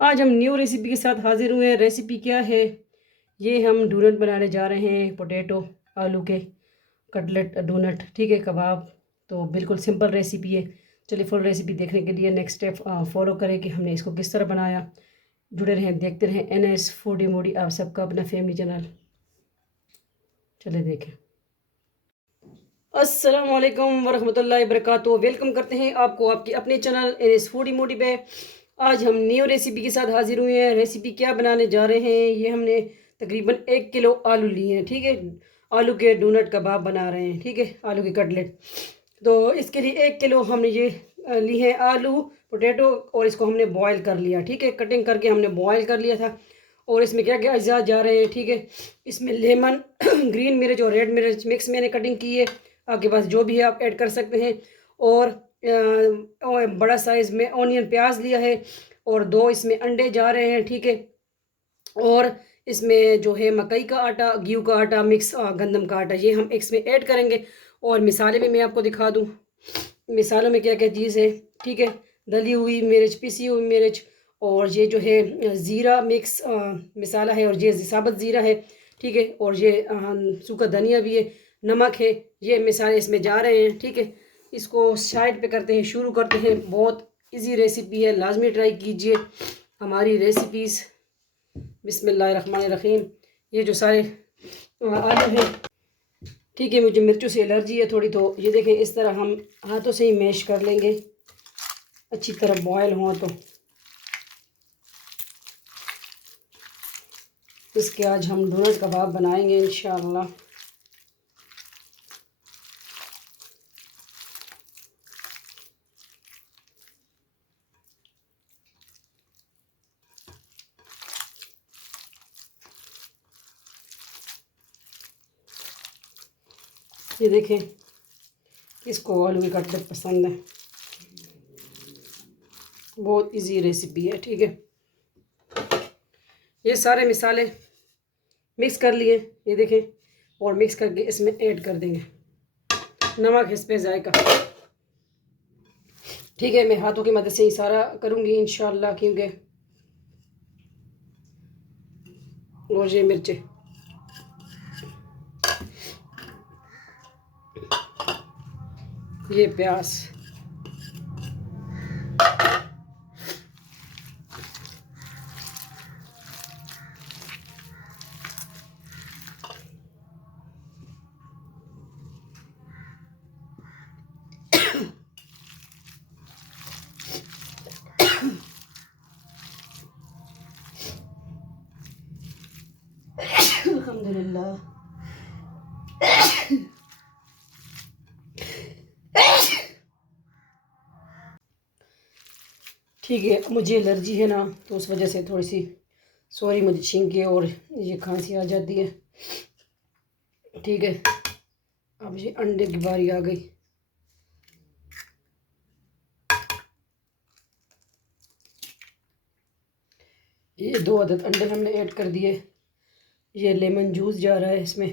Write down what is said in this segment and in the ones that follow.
आज हम new recipe के साथ हाजिर हुए हैं। रेसिपी क्या है? ये हम डोनट बनाने जा रहे हैं, पोटैटो आलू के कटलेट डोनट, ठीक है, कबाब। तो बिल्कुल सिंपल रेसिपी है। चलिए फुल रेसिपी देखने के लिए नेक्स्ट स्टेप फॉलो करें कि हमने इसको किस तरह बनाया। जुड़े रहें, देखते रहें NS फूडी मोडी, आप सबका अपना फैमिली चैनल। चले देखें। अस्सलाम वालेकुम वरहमतुल्लाहि वबरकातुहू। वेलकम करते हैं आपको आपके अपने चैनल NS फूडी मोडी पे। आज हम न्यू रेसिपी के साथ हाजिर हुए हैं। रेसिपी क्या बनाने जा रहे हैं? ये हमने तकरीबन 1 किलो आलू लिए हैं, ठीक है। आलू के डोनट कबाब बना रहे हैं, ठीक है, आलू के कटलेट। तो इसके लिए 1 किलो हमने ये ली है आलू पोटैटो, और इसको हमने बॉयल कर लिया, ठीक है, कटिंग करके हमने बॉयल कर लिया था। और इसमें क्या क्या अज्जा जा रहे हैं, ठीक है। इसमें लेमन ग्रीन मिर्च और रेड मिर्च मिक्स मैंने कटिंग की है। आपके पास जो भी है आप ऐड कर सकते हैं। और बड़ा साइज़ में ऑनियन प्याज लिया है, और 2 इसमें अंडे जा रहे हैं, ठीक है। और इसमें जो है मकई का आटा, गेहूं का आटा मिक्स, गंदम का आटा, ये हम इसमें ऐड करेंगे। और मिसाले भी मैं आपको दिखा दूँ, मिसालों में क्या क्या चीज़ है, ठीक है। दली हुई मिर्च, पिसी हुई मिर्च, और ये जो है ज़ीरा मिक्स मिसाला है, और ये साबुत ज़ीरा है, ठीक है। और ये सूखा धनिया भी है, नमक है। ये मिसाले इसमें जा रहे हैं, ठीक है। इसको साइड पे करते हैं, शुरू करते हैं। बहुत इजी रेसिपी है, लाजमी ट्राई कीजिए हमारी रेसिपीज़। बिस्मिल्लाहिर्रहमानिर्रहीम। ये जो सारे आलू हैं, ठीक है, मुझे मिर्चों से एलर्जी है थोड़ी, तो ये देखें इस तरह हम हाथों से ही मैश कर लेंगे, अच्छी तरह बॉयल हों तो। इसके आज हम डोनट कबाब बनाएंगे इंशाअल्लाह। ये देखें किसको आलू की कटलेट पसंद है। बहुत इजी रेसिपी है, ठीक है। ये सारे मिसाले मिक्स कर लिए, ये देखें, और मिक्स करके इसमें ऐड कर देंगे नमक, इस पे जायका, ठीक है। मैं हाथों की मदद से ही सारा करूँगी इंशाअल्लाह, क्योंकि और ये मिर्चें, ये प्याज, अल्हम्दुलिल्लाह। ठीक है, मुझे एलर्जी है ना, तो उस वजह से थोड़ी सी सॉरी, मुझे छींके और ये खांसी आ जाती है, ठीक है। अब ये अंडे की बारी आ गई। ये 2 अदद अंडे हमने ऐड कर दिए। ये लेमन जूस जा रहा है इसमें।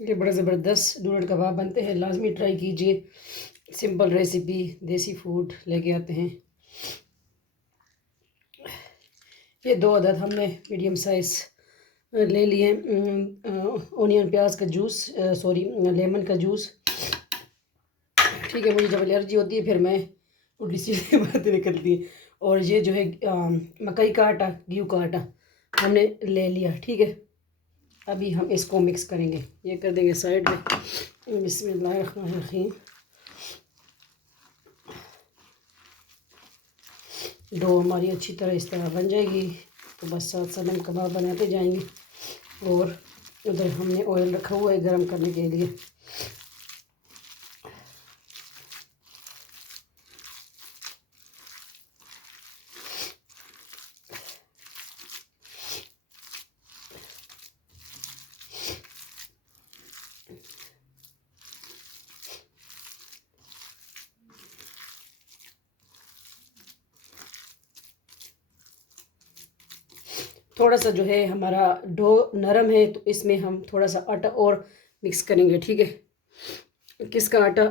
ये बड़ा ज़बरदस्त डोनट कबाब बनते हैं, लाजमी ट्राई कीजिए। सिंपल रेसिपी, देसी फूड लेके आते हैं। ये 2 अदद हमने मीडियम साइज़ ले लिए ऑनियन प्याज का जूस, सॉरी लेमन का जूस, ठीक है। मुझे जब एलर्जी होती है फिर मैं उल्टी सीधी बातें निकलती हैं। और ये जो है मकई का आटा, गेहूं का आटा हमने ले लिया, ठीक है। अभी हम इसको मिक्स करेंगे, ये कर देंगे साइड में। बिस्मिल्लाहिर्रहमानिर्रहीम। डो हमारी अच्छी तरह इस तरह बन जाएगी, तो बस साथ साथ हम कबाब बनाते जाएंगे। और उधर हमने ऑयल रखा हुआ है गर्म करने के लिए। थोड़ा सा जो है हमारा डो नरम है, तो इसमें हम थोड़ा सा आटा और मिक्स करेंगे, ठीक है। किसका आटा?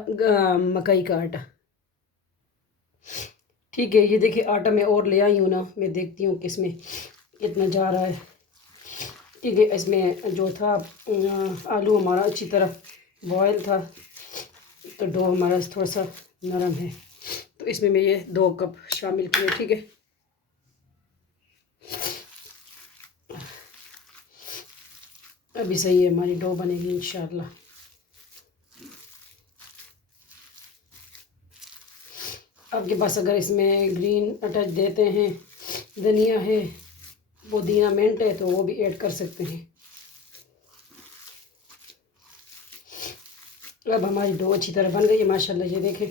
मकई का आटा। ठीक है, ये देखिए आटा मैं और ले आई हूँ ना, मैं देखती हूँ कि इसमें कितना जा रहा है। ठीक है, इसमें जो था आलू हमारा अच्छी तरह बॉयल था, तो डो हमारा थोड़ा सा नरम है, तो इसमें मैं ये 2 कप शामिल किए। ठीक है, अभी सही है, हमारी डो बनेगी इंशाल्लाह। आपके पास अगर इसमें ग्रीन अटैच देते हैं, धनिया है, पुदीना, मिंट है, तो वो भी ऐड कर सकते हैं। अब हमारी डो अच्छी तरह बन गई है माशाल्लाह, ये देखें।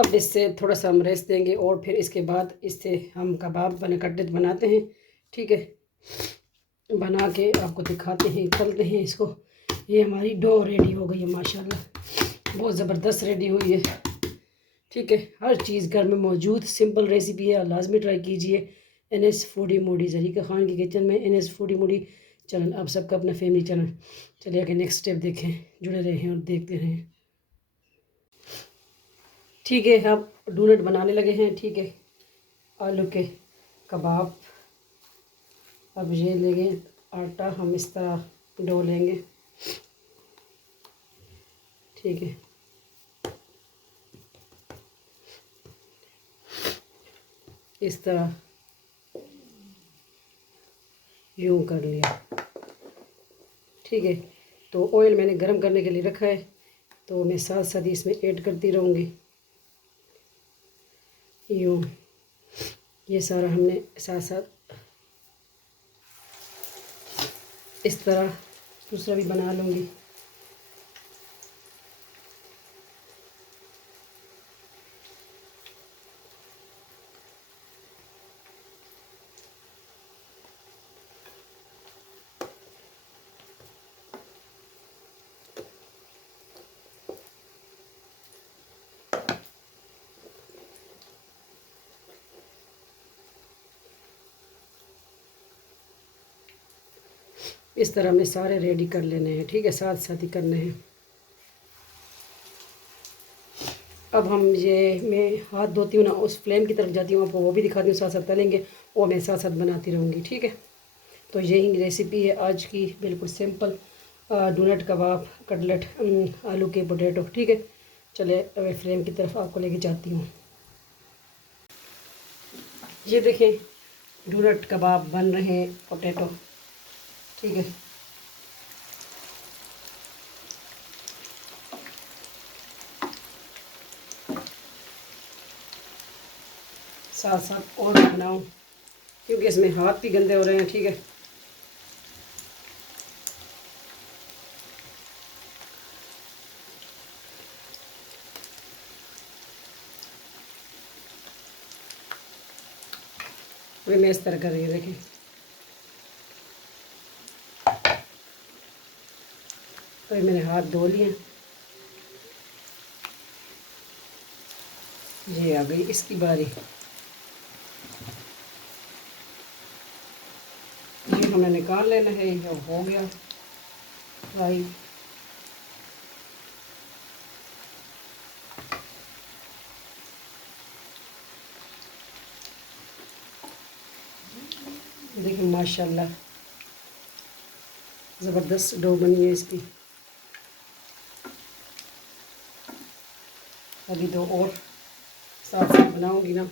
अब इससे थोड़ा सा हम रेस्ट देंगे और फिर इसके बाद इससे हम कबाब कटलेट बनाते हैं। ठीक है, बना के आपको दिखाते हैं, तलते हैं इसको। ये हमारी डो रेडी हो गई है माशाल्लाह, बहुत ज़बरदस्त रेडी हुई है। ठीक है, हर चीज़ घर में मौजूद, सिंपल रेसिपी है, लाजमी ट्राई कीजिए। NS फूडी मोडी, ज़रीका ख़ान के किचन में NS फूडी मोडी चैनल आप सबका अपना फैमिली चैनल। चलिए आगे नेक्स्ट स्टेप देखें, जुड़े रहें और देखते रहें। ठीक है, अब डोनट बनाने लगे हैं। ठीक है, आलू के कबाब। अब ये लेंगे आटा, हम इस तरह डो लेंगे। ठीक है, इस तरह यूँ कर लिया। ठीक है, तो ऑयल मैंने गरम करने के लिए रखा है, तो मैं साथ साथ ही इसमें ऐड करती रहूँगी। यूँ ये सारा हमने साथ साथ इस तरह दूसरा भी बना लूँगी। इस तरह में सारे रेडी कर लेने हैं। ठीक है, साथ साथ ही करने हैं। अब हम मैं हाथ धोती हूँ ना, उस फ्लेम की तरफ जाती हूँ, आपको वो भी दिखाती हूँ, साथ साथ तलेंगे और मैं साथ साथ बनाती रहूँगी। ठीक है, तो यही रेसिपी है आज की, बिल्कुल सिंपल डोनट कबाब कटलेट आलू के पोटैटो। ठीक है, चले फ्लेम की तरफ आपको लेके जाती हूँ। ये देखें, डोनट कबाब बन रहे हैं, पोटैटो। ठीक है, साथ साथ और बनाऊँ क्योंकि इसमें हाथ भी गंदे हो रहे हैं। ठीक है, अभी मैं इस तरह कर रही हूँ, देखें। अभी मैंने हाथ धो लिए, ये आ गई इसकी बारी। ये हमें निकाल लेना है, ये हो गया फ्राई। देखिए माशाल्लाह ज़बरदस्त डो बनी है इसकी। अभी दो और साथ साथ बनाऊंगी ना।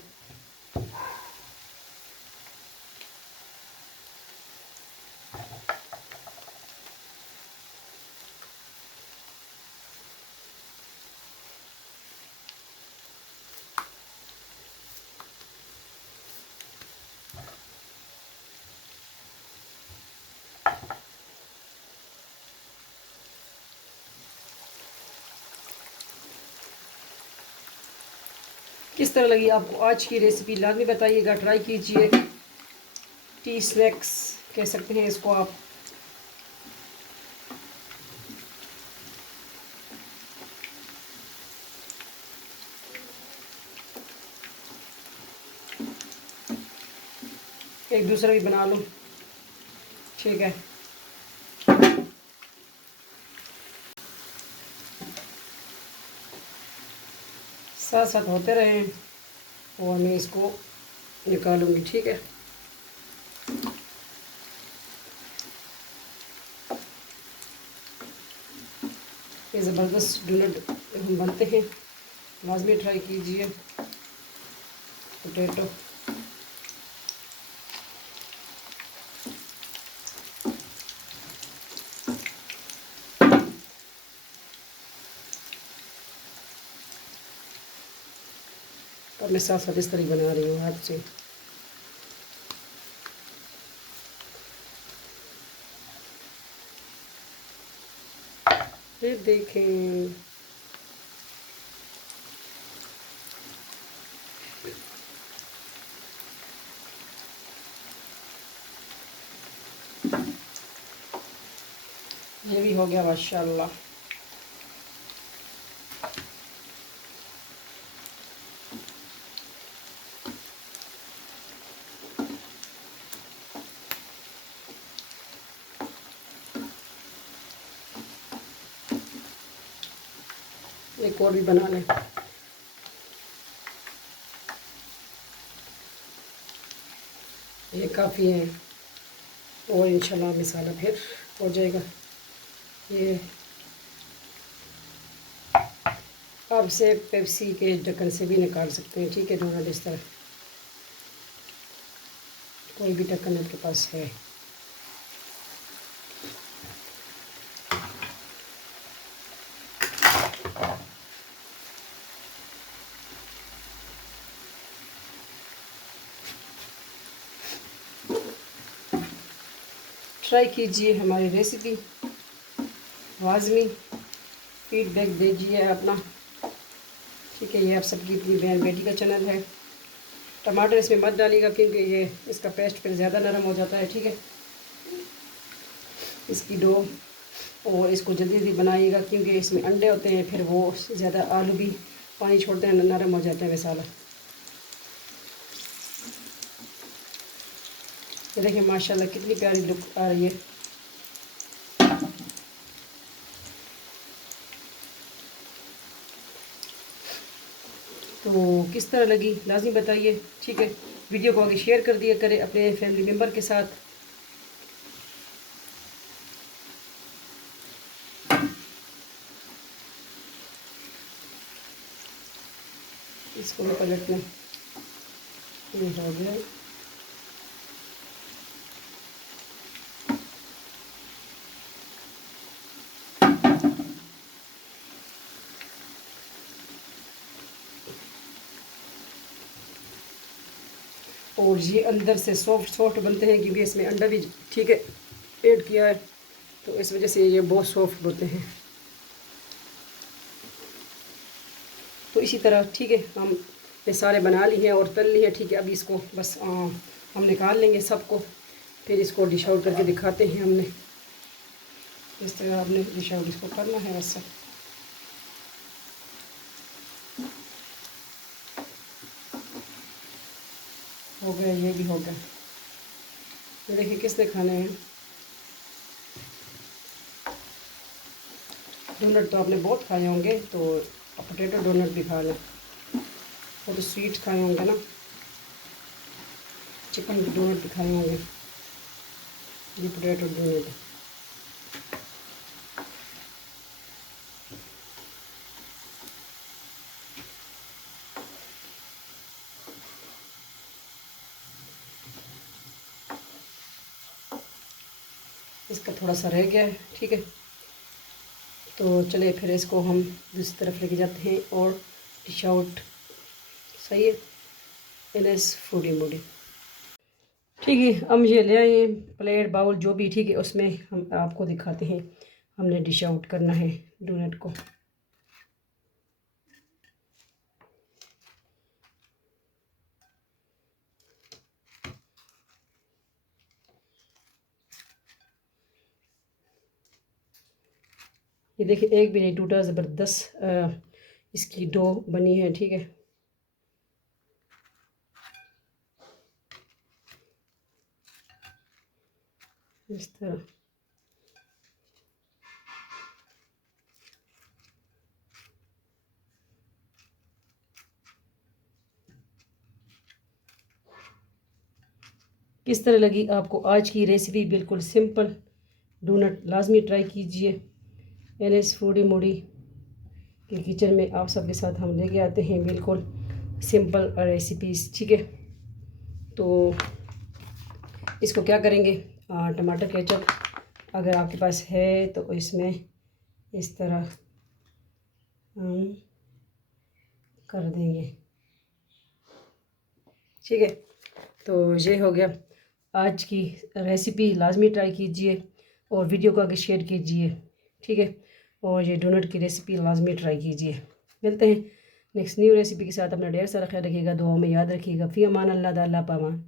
किस तरह लगी आपको आज की रेसिपी, लाजमी बताइएगा, ट्राई कीजिए। टी स्नैक्स कह सकते हैं इसको आप। एक दूसरा भी बना लूँ, ठीक है। साथ साथ होते रहे और मैं इसको निकालूंगी, ठीक है। ये ज़बरदस्त डोनट हम बनते हैं, लाजमी ट्राई कीजिए। पोटैटो अब मैं साथ साथ इस तरह बना रही हूँ हाथ से। फिर देखें, ये भी हो गया माशाल्लाह। एक और भी बना लें। ये काफ़ी है और इंशाल्लाह मसाला फिर हो जाएगा। ये आप इसे पेप्सी के ढक्कन से भी निकाल सकते हैं, ठीक है। डोनट इस तरह, कोई भी ढक्कन आपके पास है। ट्राई कीजिए हमारी रेसिपी, लाजमी फीडबैक दीजिए अपना, ठीक है। ये आप सबकी अपनी बहन बेटी का चैनल है। टमाटर इसमें मत डालिएगा क्योंकि ये इसका पेस्ट फिर ज़्यादा नरम हो जाता है, ठीक है। इसकी डो और इसको जल्दी जल्दी बनाइएगा क्योंकि इसमें अंडे होते हैं, फिर वो ज़्यादा आलू भी पानी छोड़ते हैं, नरम हो जाता है मसाला। ये देखिए माशाल्लाह कितनी प्यारी लुक आ रही है। तो किस तरह लगी लाजमी बताइए, ठीक है। वीडियो को आगे शेयर कर दिया करें अपने फैमिली मेम्बर के साथ। इसको भी पलट लें, ये हो गया। और ये अंदर से सॉफ्ट सॉफ्ट बनते हैं क्योंकि इसमें अंडा भी, ठीक है, ऐड किया है, तो इस वजह से ये बहुत सॉफ्ट होते हैं। तो इसी तरह, ठीक है, हम ये सारे बना लिए हैं और तल लिए हैं, ठीक है। अभी इसको बस हम निकाल लेंगे सबको, फिर इसको डिश आउट करके दिखाते हैं हमने। इस तरह आपने डिश आउट इसको करना है वैसे। हो गया, ये भी हो गया। ये देखिए किसने खाने हैं डोनट, तो आपने बहुत खाए होंगे, तो पोटैटो डोनट भी खा लें। वो तो स्वीट खाए होंगे ना, चिकन की डोनट भी खाए होंगे, ये पोटैटो डोनट। इसका थोड़ा सा रह गया है, ठीक है। तो चलिए फिर इसको हम दूसरी तरफ लेके जाते हैं और डिश आउट, सही है। एनएस फूडी मोडी, ठीक है। हम ये ले आए हैं प्लेट बाउल जो भी, ठीक है, उसमें हम आपको दिखाते हैं हमने डिश आउट करना है डोनट को। ये देखिए एक भी नहीं टूटा, ज़बरदस्त इसकी डो बनी है, ठीक है। इस तरह। किस तरह लगी आपको आज की रेसिपी? बिल्कुल सिंपल डोनट लाजमी ट्राई कीजिए। एनएस फूडी मूडी के किचन में आप सबके साथ हम लेके आते हैं बिल्कुल सिंपल रेसिपीज़, ठीक है। तो इसको क्या करेंगे, टमाटर केचप अगर आपके पास है तो इसमें इस तरह हम कर देंगे, ठीक है। तो ये हो गया आज की रेसिपी, लाजमी ट्राई कीजिए और वीडियो को आगे शेयर कीजिए, ठीक है। और ये डोनट की रेसिपी लाजमी ट्राई कीजिए। मिलते हैं नेक्स्ट न्यू रेसिपी के साथ। अपना ढेर सारा ख्याल रखिएगा, दुआ में याद रखिएगा। फ़ी अमान अल्लाह, अल्लाह पामान।